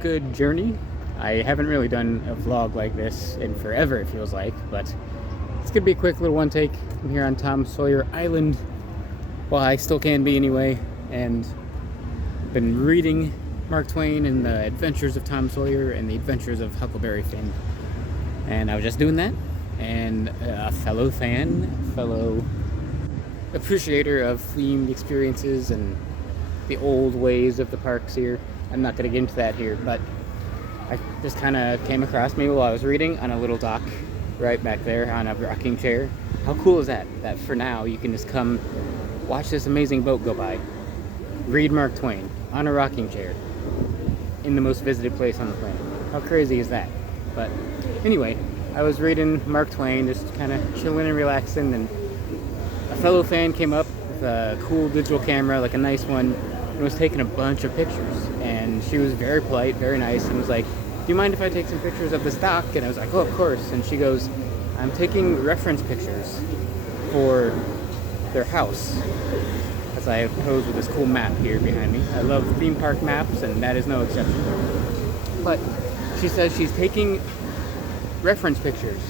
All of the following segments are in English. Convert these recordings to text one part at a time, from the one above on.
good journey. I haven't really done a vlog like this in forever, it feels like, but it's gonna be a quick little one take. I'm here on Tom Sawyer Island. Well, I still can be anyway, and been reading Mark Twain and the Adventures of Tom Sawyer and the Adventures of Huckleberry Finn. And I was just doing that, and a fellow fan, fellow appreciator of themed experiences and the old ways of the parks here. I'm not going to get into that here, but I just kind of came across me while I was reading on a little dock right back there on a rocking chair. How cool is that? That for now you can just come watch this amazing boat go by, read Mark Twain on a rocking chair in the most visited place on the planet. How crazy is that? But anyway, I was reading Mark Twain, just kind of chilling and relaxing, and a fellow fan came up with a cool digital camera, like a nice one, and was taking a bunch of pictures. And she was very polite, very nice, and was like, "Do you mind if I take some pictures of this dock?" And I was like, "Oh, of course." And she goes, "I'm taking reference pictures for their house," as I pose with this cool map here behind me. I love theme park maps, and that is no exception. But she says she's taking reference pictures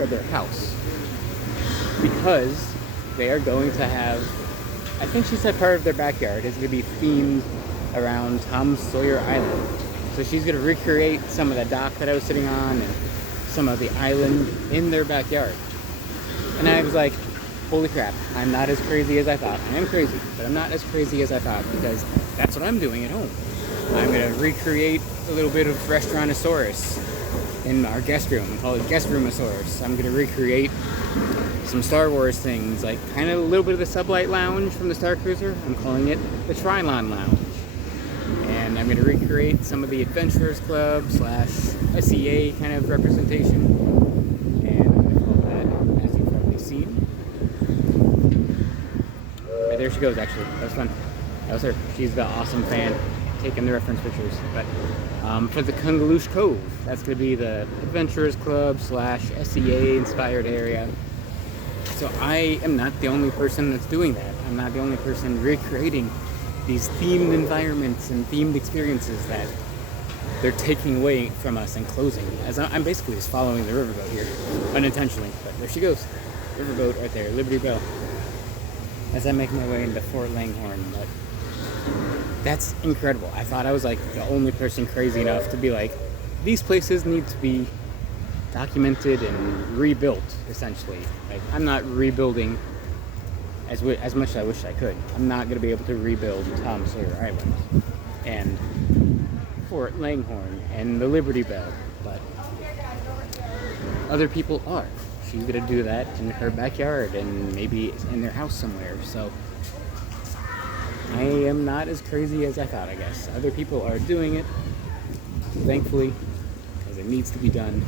of their house because they are going to have, I think she said part of their backyard is going to be themed around Tom Sawyer Island. So she's going to recreate some of the dock that I was sitting on and some of the island in their backyard. And I was like, holy crap, I'm not as crazy as I thought. I am crazy, but I'm not as crazy as I thought, because that's what I'm doing at home. I'm going to recreate a little bit of Restaurantosaurus in our guest room. We call it Guest Roomosaurus. I'm going to recreate some Star Wars things, like kind of a little bit of the Sublight Lounge from the Star Cruiser. I'm calling it the Trilon Lounge. And I'm going to recreate some of the Adventurers Club / SEA kind of representation. And I'm going to call that, as you've probably seen. Right, there she goes, actually. That was fun. That was her. She's the awesome fan taking the reference pictures. But for the Kungaloosh Cove, that's going to be the Adventurers Club / SEA inspired area. So I am not the only person that's doing that. I'm not the only person recreating these themed environments and themed experiences that they're taking away from us and closing. As I'm basically just following the riverboat here, unintentionally. But there she goes, riverboat right there, Liberty Bell. As I make my way into Fort Langhorne, but that's incredible. I thought I was like the only person crazy enough to be like, these places need to be documented and rebuilt, essentially. Like, I'm not rebuilding as much as I wish I could. I'm not going to be able to rebuild Tom Sawyer Island and Fort Langhorne and the Liberty Bell, but other people are. She's going to do that in her backyard and maybe in their house somewhere. So I am not as crazy as I thought, I guess. Other people are doing it, thankfully, because it needs to be done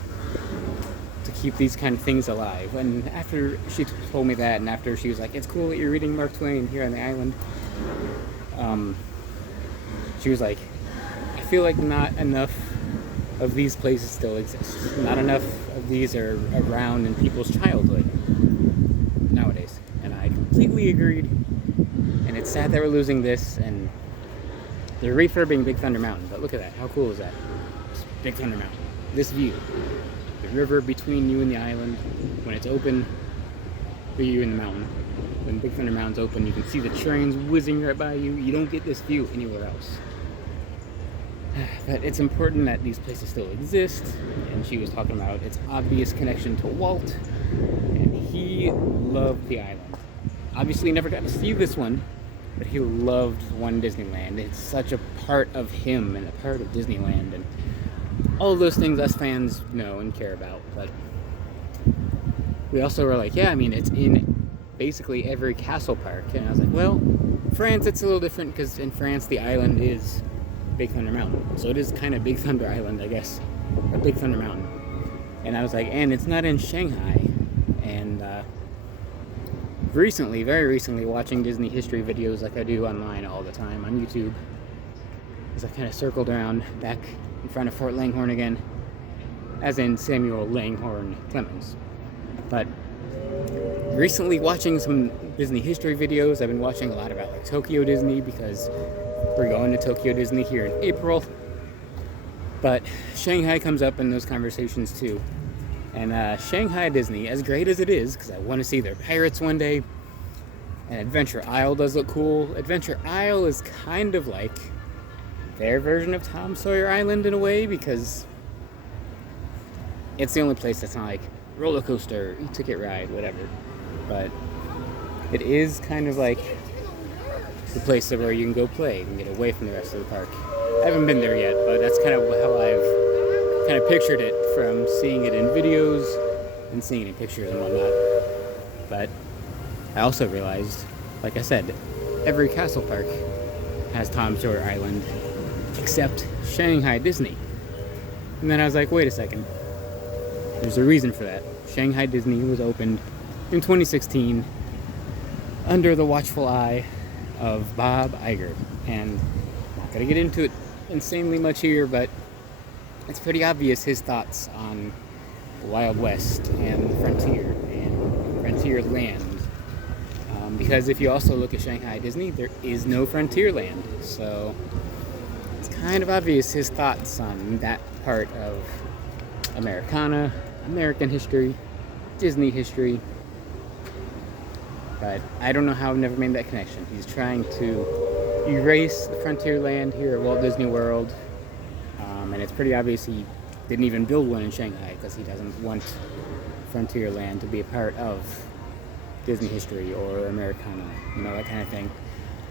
to keep these kind of things alive. And after she told me that, and after she was like, "It's cool that you're reading Mark Twain here on the island," she was like, "I feel like not enough of these places still exist. Not enough of these are around in people's childhood nowadays." And I completely agreed. And it's sad that we're losing this, and they're refurbing Big Thunder Mountain. But look at that. How cool is that? It's Big Thunder Mountain. This view. The river between you and the island. When it's open, for you and the mountain. When Big Thunder Mountain's open, you can see the trains whizzing right by you. You don't get this view anywhere else. But it's important that these places still exist. And she was talking about its obvious connection to Walt. And he loved the island. Obviously never got to see this one, but he loved One Disneyland. It's such a part of him and a part of Disneyland, and all of those things us fans know and care about. But we also were like, yeah, I mean, it's in basically every castle park. And I was like, well, France, it's a little different, because in France the island is Big Thunder Mountain. So it is kind of Big Thunder Island, I guess, or Big Thunder Mountain. And I was like, and it's not in Shanghai. And very recently, watching Disney history videos like I do online all the time on YouTube, as I kind of circled around back in front of Fort Langhorne again, as in Samuel Langhorne Clemens. But recently, watching some Disney history videos, I've been watching a lot about like Tokyo Disney, because we're going to Tokyo Disney here in April. But Shanghai comes up in those conversations too. And Shanghai Disney, as great as it is, because I want to see their pirates one day, and Adventure Isle does look cool. Adventure Isle is kind of like their version of Tom Sawyer Island in a way, because it's the only place that's not like roller coaster, e-ticket ride, whatever. But it is kind of like the place where you can go play and get away from the rest of the park. I haven't been there yet, but that's kind of how I've kind of pictured it from seeing it in videos and seeing it in pictures and whatnot. But I also realized, like I said, every castle park has Tom Sawyer Island except Shanghai Disney. And then I was like, wait a second. There's a reason for that. Shanghai Disney was opened in 2016 under the watchful eye of Bob Iger. And I'm not going to get into it insanely much here, but it's pretty obvious his thoughts on the Wild West and frontier land. Because if you also look at Shanghai Disney, there is no frontier land. So it's kind of obvious his thoughts on that part of Americana, American history, Disney history. But I don't know how I've never made that connection. He's trying to erase the frontier land here at Walt Disney World. And it's pretty obvious he didn't even build one in Shanghai because he doesn't want frontier land to be a part of Disney history or Americana, that kind of thing.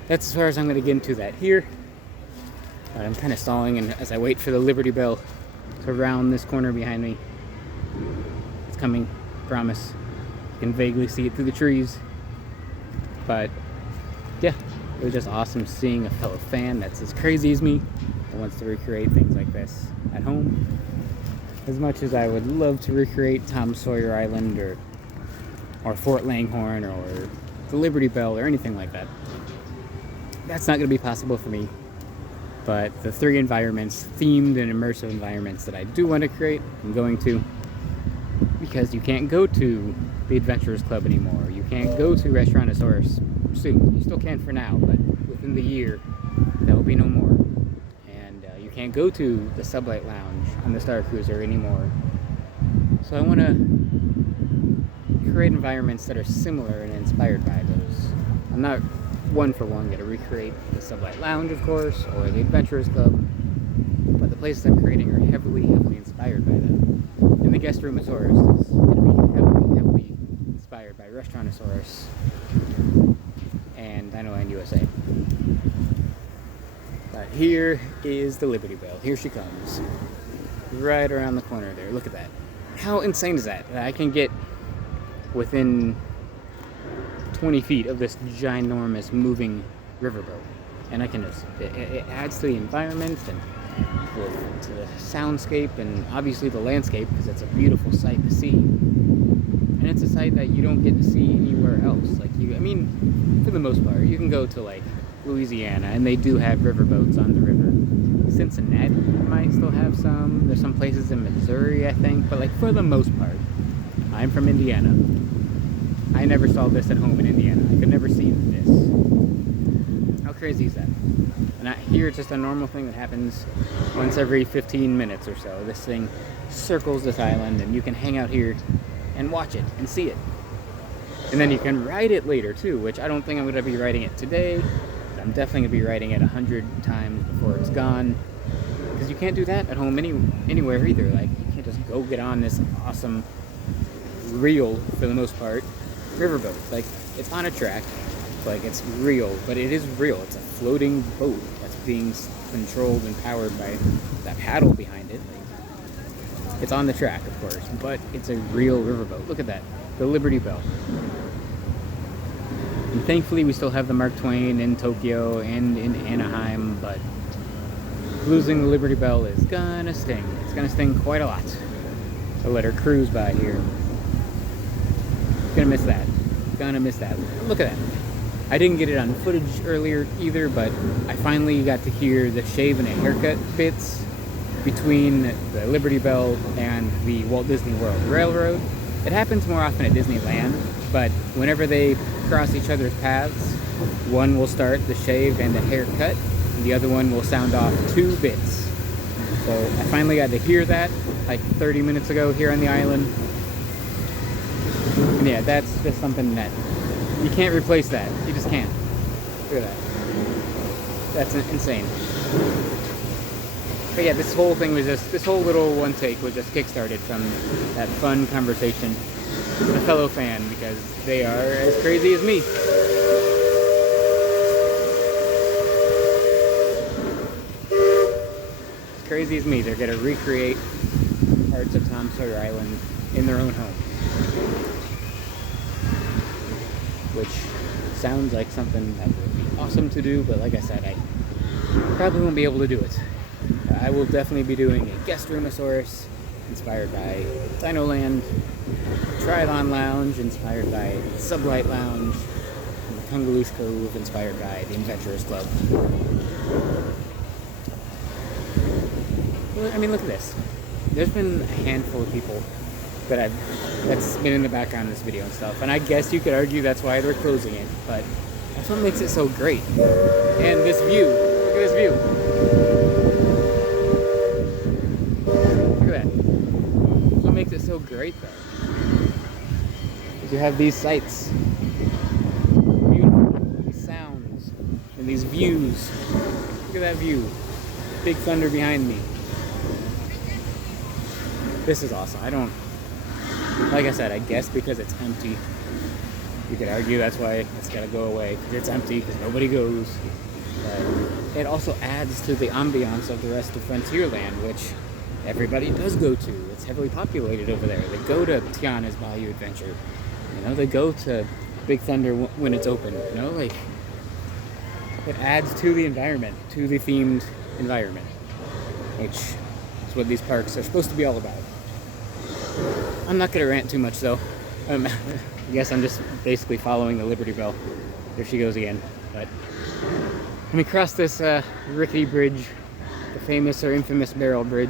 That's as far as I'm going to get into that here. But I'm kind of stalling, and as I wait for the Liberty Bell to round this corner behind me. It's coming, promise. You can vaguely see it through the trees. But yeah, it was just awesome seeing a fellow fan that's as crazy as me that wants to recreate things like this at home. As much as I would love to recreate Tom Sawyer Island or Fort Langhorne or the Liberty Bell or anything like that, that's not going to be possible for me. But the 3 environments, themed and immersive environments that I do want to create, I'm going to. Because you can't go to the Adventurers Club anymore. You can't go to Restaurantosaurus soon. You still can for now, but within the year, there will be no more. And you can't go to the Sublight Lounge on the Star Cruiser anymore. So I want to create environments that are similar and inspired by those. I'm not one for one going to recreate the Sublight Lounge, of course, or the Adventurers Club, but the places I'm creating are heavily inspired by them. And the Guest Roomosaurus is going to be heavily inspired by Restaurantosaurus and Dinoland USA. But here is the Liberty Bell. Here she comes. Right around the corner there. Look at that. How insane is that? I can get within 20 feet of this ginormous moving riverboat. And I can just, it adds to the environment and to the soundscape and obviously the landscape, because it's a beautiful sight to see. And it's a sight that you don't get to see anywhere else. For the most part, you can go to like Louisiana and they do have riverboats on the river. Cincinnati might still have some. There's some places in Missouri, I think, but for the most part, I'm from Indiana. I never saw this at home in Indiana. I could never see this. How crazy is that? And here it's just a normal thing that happens once every 15 minutes or so. This thing circles this island and you can hang out here and watch it and see it. And then you can ride it later too, which I don't think I'm going to be riding it today. But I'm definitely going to be riding it 100 times before it's gone. Because you can't do that at home anywhere either. You can't just go get on this awesome, real, for the most part, riverboat. It's on a track. It's real, but it is real. It's a floating boat that's being controlled and powered by that paddle behind it. It's on the track, of course, but it's a real riverboat. Look at that, the Liberty Bell. And thankfully, we still have the Mark Twain in Tokyo and in Anaheim, but losing the Liberty Bell is gonna sting. It's gonna sting quite a lot to let her cruise by here. Gonna miss that. Look at that. I didn't get it on footage earlier either, but I finally got to hear the shave and a haircut bits between the Liberty Bell and the Walt Disney World Railroad. It happens more often at Disneyland, but whenever they cross each other's paths, one will start the shave and the haircut, and the other one will sound off 2 bits. So I finally got to hear that like 30 minutes ago here on the island. And yeah, that's just something that you can't replace that. You just can't. Look at that. That's insane. But yeah, this whole thing was just, this whole little one take was just kickstarted from that fun conversation with a fellow fan, because they are as crazy as me. As crazy as me, they're gonna recreate parts of Tom Sawyer Island in their own home. Which sounds like something that would be awesome to do, but like I said, I probably won't be able to do it. I will definitely be doing a guest roomosaurus inspired by Dino Land, Tridon Lounge inspired by Sublight Lounge, and the Congolese Cove inspired by the Adventurers Club. I mean, look at this. There's been a handful of people that's been in the background of this video and stuff, and I guess you could argue that's why they're closing it, but that's what makes it so great. And this view, look at this view. Look at that. That's what makes it so great, though. You have these sights, beautiful, these sounds, and these views. Look at that view. Big Thunder behind me. This is awesome. Like I said, I guess because it's empty, you could argue that's why it's got to go away, because it's empty, because nobody goes. But it also adds to the ambiance of the rest of Frontierland, which everybody does go to. It's heavily populated over there. They go to Tiana's Bayou Adventure. You know, they go to Big Thunder when it's open. You know, like, it adds to the environment, to the themed environment, which is what these parks are supposed to be all about. I'm not going to rant too much, though. I guess I'm just basically following the Liberty Bell. There she goes again. But let me cross this rickety bridge, the famous or infamous barrel bridge.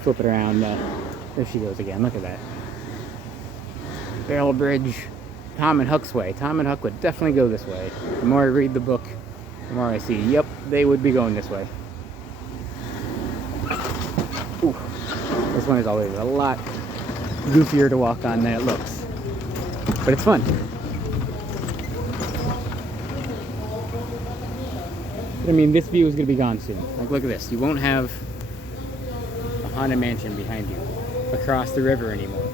Flip it around. There she goes again. Look at that. Barrel bridge. Tom and Huck's way. Tom and Huck would definitely go this way. The more I read the book, the more I see, yep, they would be going this way. Ooh. This one is always a lot goofier to walk on than it looks. But it's fun. But I mean, this view is going to be gone soon. Like, look at this. You won't have a Haunted Mansion behind you across the river anymore.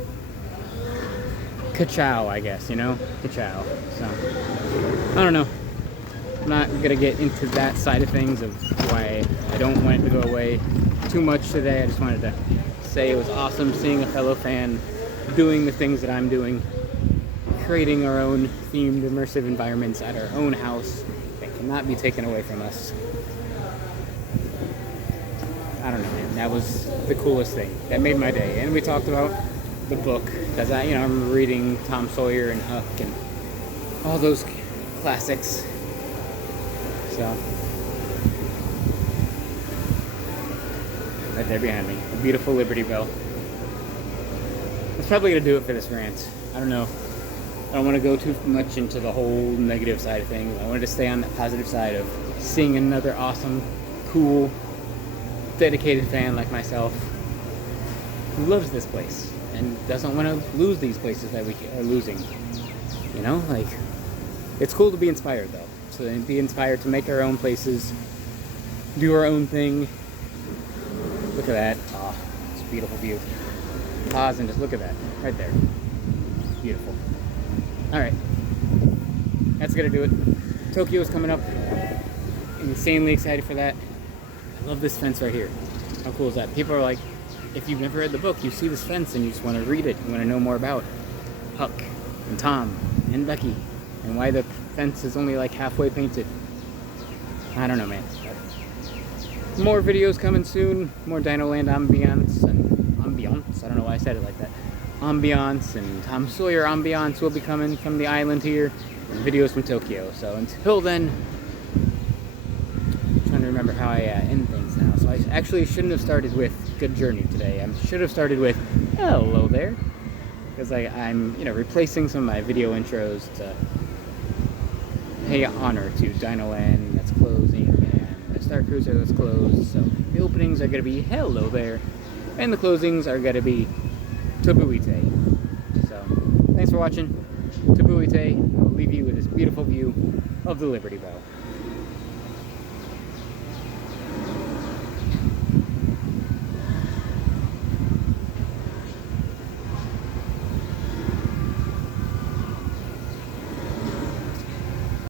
Ka-chow, I guess, you know? Ka-chow. So, I don't know. I'm not going to get into that side of things of why I don't want it to go away too much today. I just wanted to say it was awesome seeing a fellow fan doing the things that I'm doing, creating our own themed immersive environments at our own house that cannot be taken away from us. I don't know, man. That was the coolest thing. That made my day. And we talked about the book, because I'm reading Tom Sawyer and Huck and all those classics. So, right there behind me, a beautiful Liberty Bell. That's probably gonna do it for this rant. I don't know. I don't want to go too much into the whole negative side of things. I wanted to stay on the positive side of seeing another awesome, cool, dedicated fan like myself who loves this place and doesn't want to lose these places that we are losing. You know, like, it's cool to be inspired, though. So be inspired to make our own places, do our own thing. Look at that. Oh, it's a beautiful view. Pause and just look at that. Right there. Beautiful. Alright. That's gonna do it. Tokyo's coming up. Insanely excited for that. I love this fence right here. How cool is that? People are like, if you've never read the book, you see this fence and you just want to read it. You want to know more about Huck and Tom and Becky and why the fence is only like halfway painted. I don't know, man. But more videos coming soon. More Dino Land ambiance and ambiance. I don't know why I said it like that. Ambiance and Tom Sawyer ambiance will be coming from the island here, and videos from Tokyo. So until then, I'm trying to remember how I end things now. So I actually shouldn't have started with good journey today. I should have started with hello there, because I'm replacing some of my video intros to pay honor to Dino Land that's closing and Star Cruiser that's closed. So the openings are going to be hello there, and the closings are going to be Tabuite. So thanks for watching Tabuite. I'll leave you with this beautiful view of the Liberty Bell.